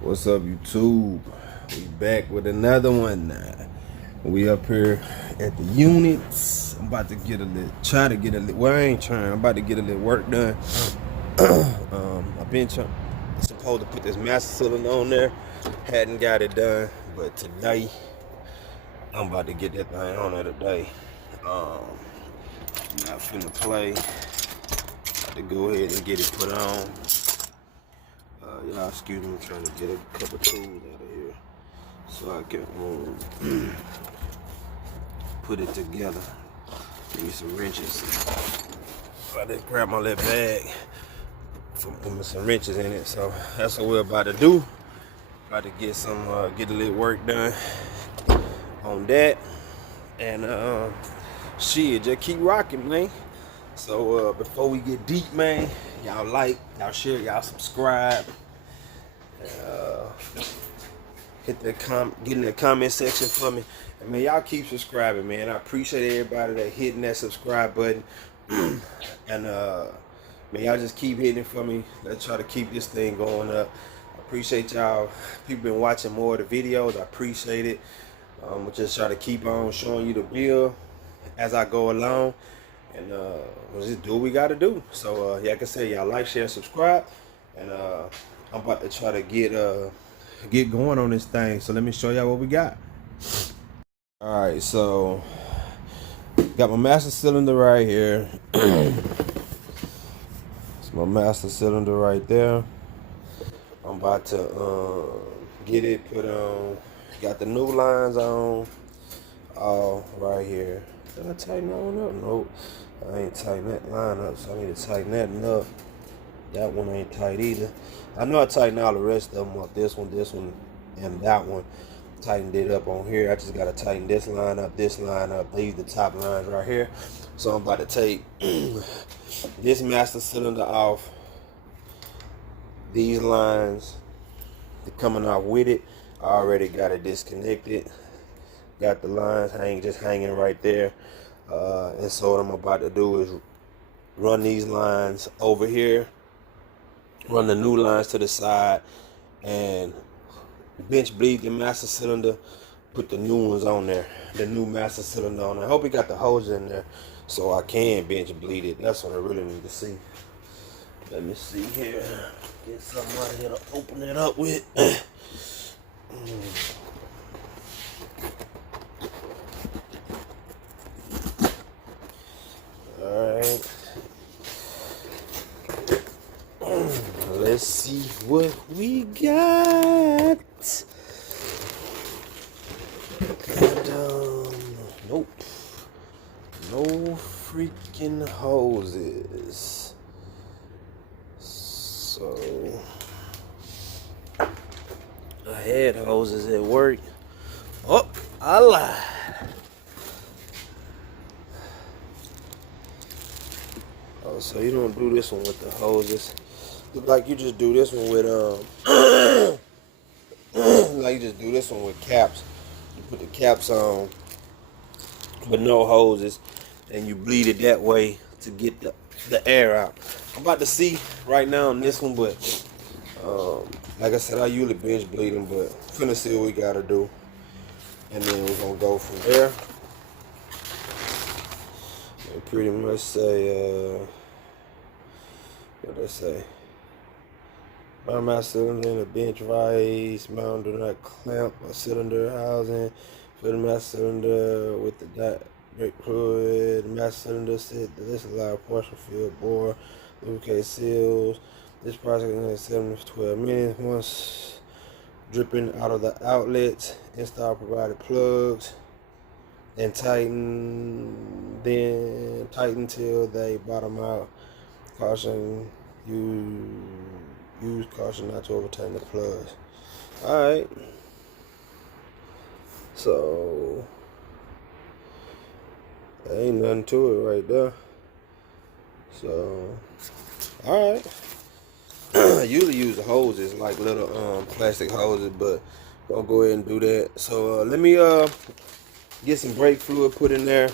What's up, YouTube? We back with another one now. We up here at the units. I'm about to well, I ain't trying. I'm about to get a little work done. I've been supposed to put this master cylinder on there. Hadn't got it done, but today I'm about to get that thing on there today. Not finna play. About to go ahead and get it put on. Y'all excuse me, I'm trying to get a couple tools out of here so I can put it together. Give me some wrenches. I just grab my little bag with some wrenches in it. So that's what we're about to do. About to get get a little work done on that, and shit, just keep rocking, man. So before we get deep, man, y'all like, y'all share, y'all subscribe. Get in the comment section for me, and man, y'all keep subscribing, man. I appreciate everybody that hitting that subscribe button, and man, y'all just keep hitting it for me. Let's try to keep this thing going up. I appreciate y'all. People been watching more of the videos. I appreciate it. We'll just try to keep on showing you the build as I go along, and we'll just do what we got to do. So yeah, like I said, y'all like, share, subscribe, and I'm about to try to get going on this thing. So let me show y'all what we got. All right, so got my master cylinder right here. It's my master cylinder right there. I'm about to get it put on. Got the new lines on, all right here. Did I tighten that one up? Nope, I ain't tighten that line up, so I need to tighten that up. That one ain't tight either. I know I tightened all the rest of them up. This one, and that one. Tightened it up on here. I just gotta tighten this line up, these the top lines right here. So I'm about to take this master cylinder off. These lines, they're coming off with it. I already got it disconnected. Got the lines just hanging right there. And so what I'm about to do is run these lines over here. Run the new lines to the side and bench bleed the master cylinder. Put the new ones on there. The new master cylinder on there. I hope it got the hose in there so I can bench bleed it. That's what I really need to see. Let me see here. Get something right here to open it up with. Alright. Let's see what we got. And, nope. No freaking hoses. So, I had hoses at work. Oh, I lied. Oh, so you don't do this one with the hoses. Like you just do this one with like you just do this one with caps. You put the caps on with no hoses, and you bleed it that way to get the air out. I'm about to see right now on this one, but like I said, I usually bench bleeding, but finna see what we gotta do, and then we're gonna go from there. And pretty much say what they say. Mount my cylinder in a bench vise, mount do not clamp a cylinder housing, fill my cylinder with the brake fluid, my cylinder set this allow partial fill bore, lubricate seals. This process is 7 to 12 minutes. Once dripping out of the outlets, install provided plugs, and tighten till they bottom out. Caution, use caution not to overturn the plugs. Alright. So, there ain't nothing to it right there. So, alright. I usually use the hoses, like little plastic hoses, but I'll go ahead and do that. So, let me get some brake fluid put in there.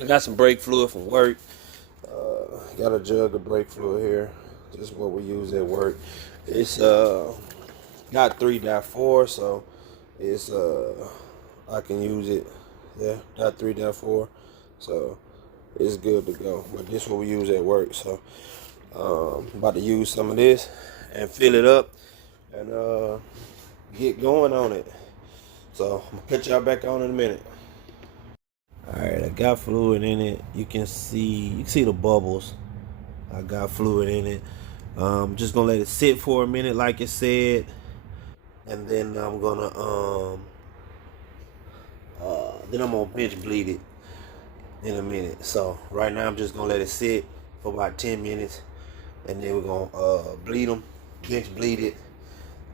I got some brake fluid from work. Got a jug of brake fluid here. This is what we use at work. It's Got 3.4, so it's I can use it. Yeah, got 3.4, so it's good to go. But this is what we use at work, so about to use some of this and fill it up and get going on it. So I'm gonna cut y'all back on in a minute. All right, I got fluid in it. You can see the bubbles. I got fluid in it. Just gonna let it sit for a minute, like it said, and then I'm gonna bench bleed it in a minute. So right now I'm just gonna let it sit for about 10 minutes, and then we're gonna bleed them, bench bleed it,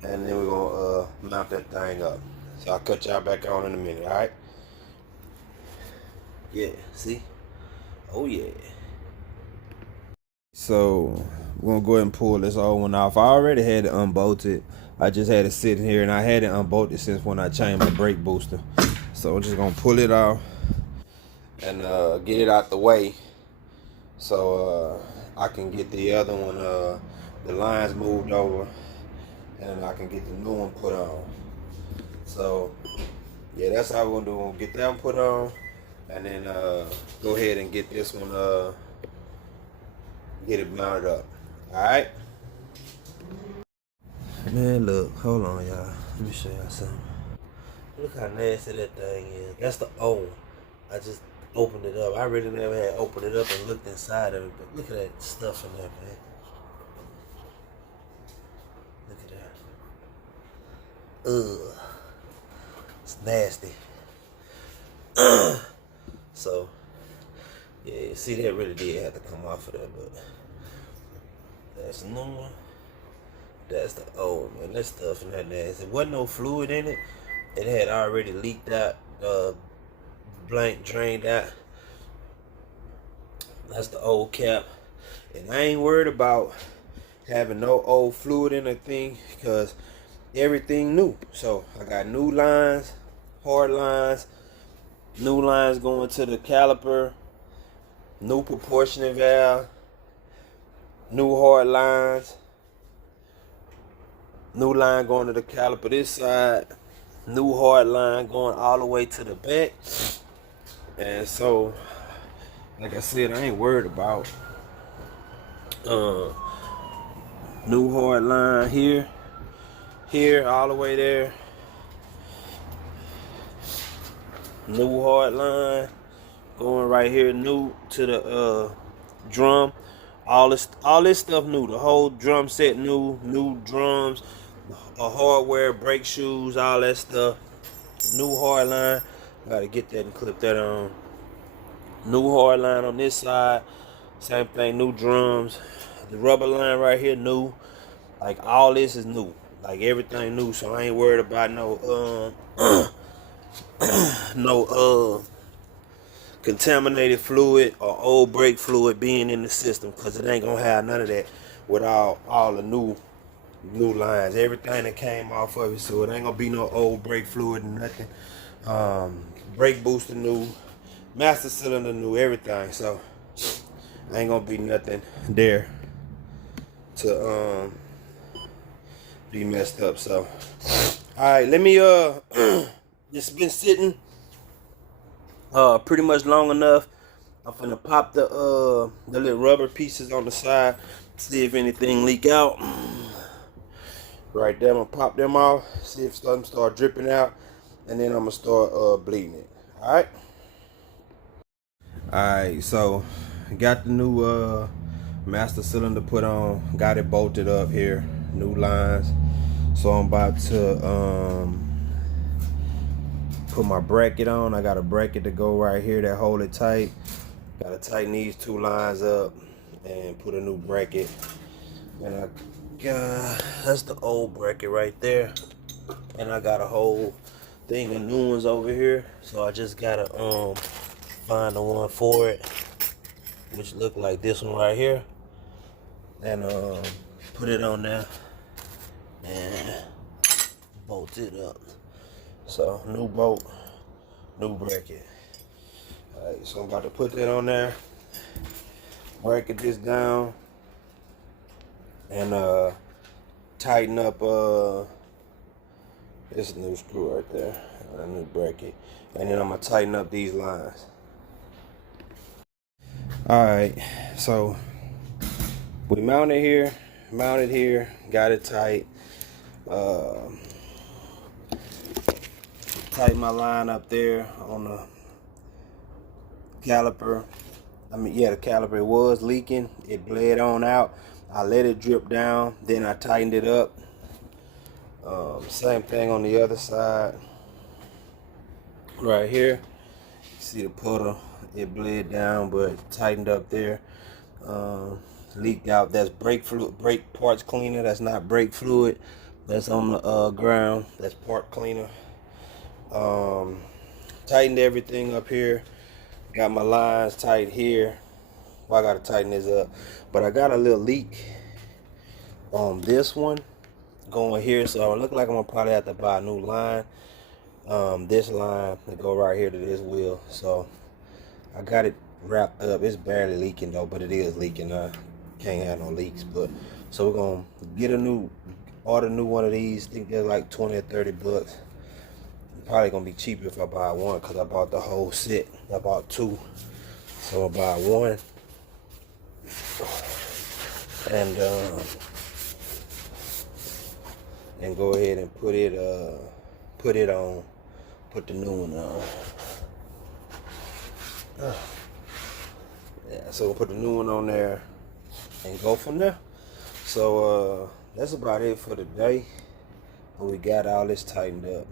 and then we're gonna mount that thing up. So I'll cut y'all back on in a minute. All right? Yeah. See? Oh yeah. So we're gonna go ahead and pull this old one off. I already had it unbolted. I just had it sitting here, and I had it unbolted since when I changed my brake booster. So I'm just gonna pull it off and get it out the way, so I can get the other one, the lines moved over, and I can get the new one put on. So yeah, that's how we're gonna do. We'll get that one put on, and then go ahead and get this one, get it mounted up. All right. Man, look, hold on, y'all. Let me show y'all something. Look how nasty that thing is. That's the old. I just opened it up. I really never had opened it up and looked inside of it, but look at that stuff in there, man. Look at that. Ugh. It's nasty. So, yeah, see, that really did have to come off of there, but that's the new one. That's the old, man. That stuff in that nasty. There wasn't no fluid in it. It had already leaked out, blank drained out. That's the old cap. And I ain't worried about having no old fluid in the thing, because everything new. So I got new lines, hard lines, new lines going to the caliper, new proportioning valve, new hard lines, new line going to the caliper this side, new hard line going all the way to the back. And so, like I said, I ain't worried about new hard line here, all the way there. New hard line going right here, new to the drum. All this stuff new. The whole drum set new drums, hardware, brake shoes, all that stuff. New hard line. Gotta get that and clip that on. New hard line on this side. Same thing, new drums. The rubber line right here, new. Like, all this is new. Like, everything new. So I ain't worried about no contaminated fluid or old brake fluid being in the system, because it ain't gonna have none of that with all the new lines, everything that came off of it. So it ain't gonna be no old brake fluid and nothing. Brake booster new, master cylinder new, everything. So ain't gonna be nothing there to be messed up. So all right, let me it's been sitting pretty much long enough. I'm finna pop the little rubber pieces on the side, see if anything leak out. Right there, I'm gonna pop them off, see if something start dripping out, and then I'm gonna start bleeding it. All right, so got the new master cylinder put on, got it bolted up here, new lines. So I'm about to put my bracket on. I got a bracket to go right here that hold it tight. Gotta tighten these two lines up and put a new bracket. And I got, that's the old bracket right there. And I got a whole thing of new ones over here. So I just gotta find the one for it, which look like this one right here. And put it on there and bolt it up. So new bolt, new bracket. Alright, so I'm about to put that on there, bracket this down, and tighten up This is a new screw right there, a new bracket. And then I'm gonna tighten up these lines. Alright, so we mounted here, got it tight. Tighten my line up there on the caliper. I mean, yeah, the caliper was leaking. It bled on out. I let it drip down, then I tightened it up. Same thing on the other side. Right here, see the puddle, it bled down, but tightened up there. Leaked out. That's brake fluid, brake parts cleaner. That's not brake fluid. That's on the ground. That's part cleaner. Tightened everything up here. Got my lines tight here. Well, I gotta tighten this up, but I got a little leak on this one going here, so it look like I'm gonna probably have to buy a new line. This line to go right here to this wheel, so I got it wrapped up. It's barely leaking though, but it is leaking. I can't have no leaks, but so we're gonna get order a new one of these. I think they're like 20 or 30 bucks. Probably gonna be cheaper if I buy one, because I bought the whole set. I bought two, so I'll buy one. And go ahead and put it on, put the new one on. Yeah, so we'll put the new one on there and go from there. So that's about it for today. We got all this tightened up.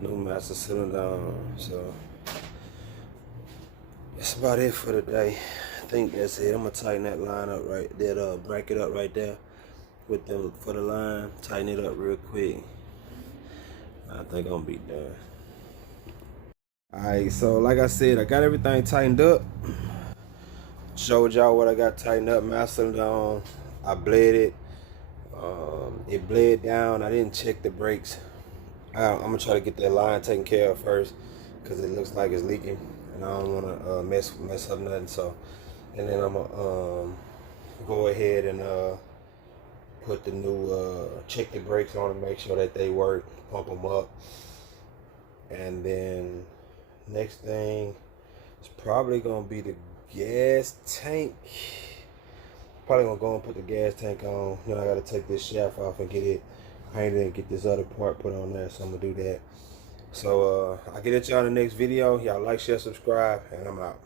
New master cylinder on. So that's about it for today. I think that's it. I'm gonna tighten that line up right there, bracket up right there with them for the line. Tighten it up real quick. I think I'm gonna be done. Alright, so like I said, I got everything tightened up. Showed y'all what I got tightened up. Master cylinder on. I bled it. It bled down. I didn't check the brakes. I'm gonna try to get that line taken care of first, because it looks like it's leaking, and I don't want to mess up nothing. So, and then I'm gonna go ahead and put the new check the brakes on and make sure that they work. Pump them up, and then next thing is probably gonna be the gas tank. Probably gonna go and put the gas tank on. You know, I gotta take this shaft off and get it painted and get this other part put on there, so I'm gonna do that. So I'll get at y'all in the next video. Y'all like, share, subscribe, and I'm out.